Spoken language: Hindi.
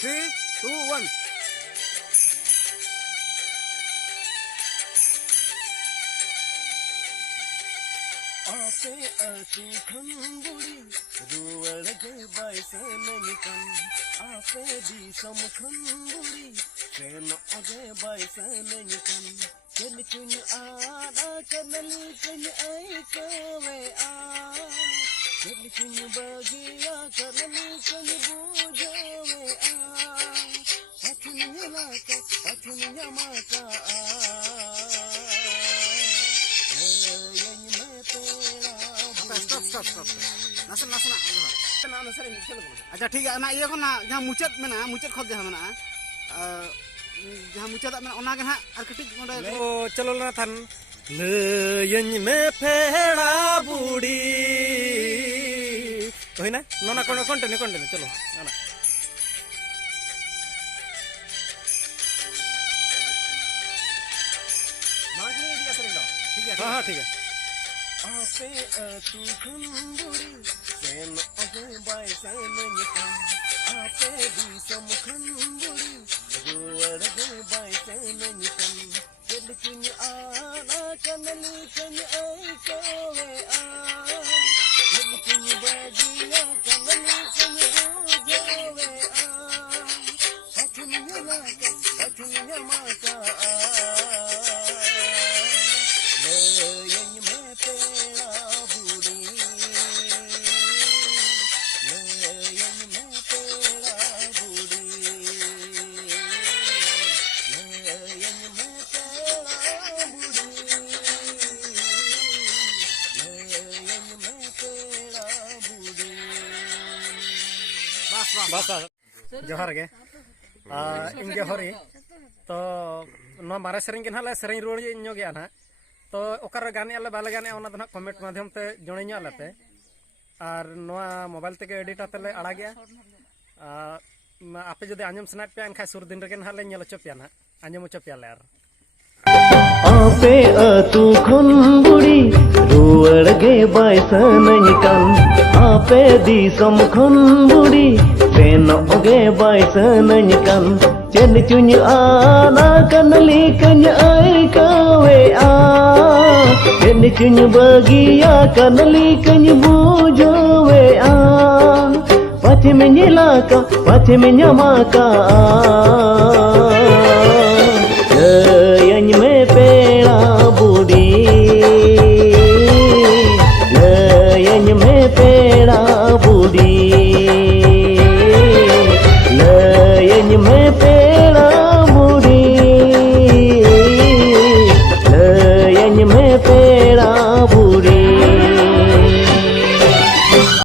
Three, two, one. आपे अति खंबुड़ी रुवड़ के बाइसे ननिकन आपे दी सम खंबुड़ी सेन अगे बाइसे ननिकन चल चुन आना कनली चुन आई कोवे आ चल चुन बगिया कनली चुन बूझोवे आ पथनिया का पथनिया माका stop. Nasa na. Acha ठीक है ना ये को ना जहां मुचत में ना मुचत खत जहां ना जहां मुचत में ओना के ना आर कटिक नोडे ओ चलो ना थान लयन में फेड़ा बूढ़ी होई ना नोना कंटिन्यू चलो ना मागनी दिया सरिंदो ठीक है हां ठीक है आपे तू खंबुड़ी सेन अगे बाय सेन निकन आपे दी सम खंबुड़ी रुवड़ गे बाय सेन निकन चल चुन आना कनली चुन आई कोवे आ चल चुन बगिया कनली चुन बूझोवे आ पथनिया माका जोहार गे इनके हरी तो मारे सेरें के ना सेरें रुआड़ गया ना तो ओकर गाने आले बाले गाने ओना ना कमेंट माध्यम ते जणे पे और मोबाइल ते एडिट आते आड़ा गया आपे जदि आंजम सना पे एनखा सुर दिन रे ना ले नेल चो पे ना आंजम चो पे यार आपे अतु खन बुड़ी रुवड़ गे बायसन कान आपे दिसम खन बुड़ी सेन ओगे बायसन कान चल चुन आना कनली कन आई कावे आ चल चुन बगिया कनली कन बूझोवे आ पाछे में नीला का पाछे में न्यामा का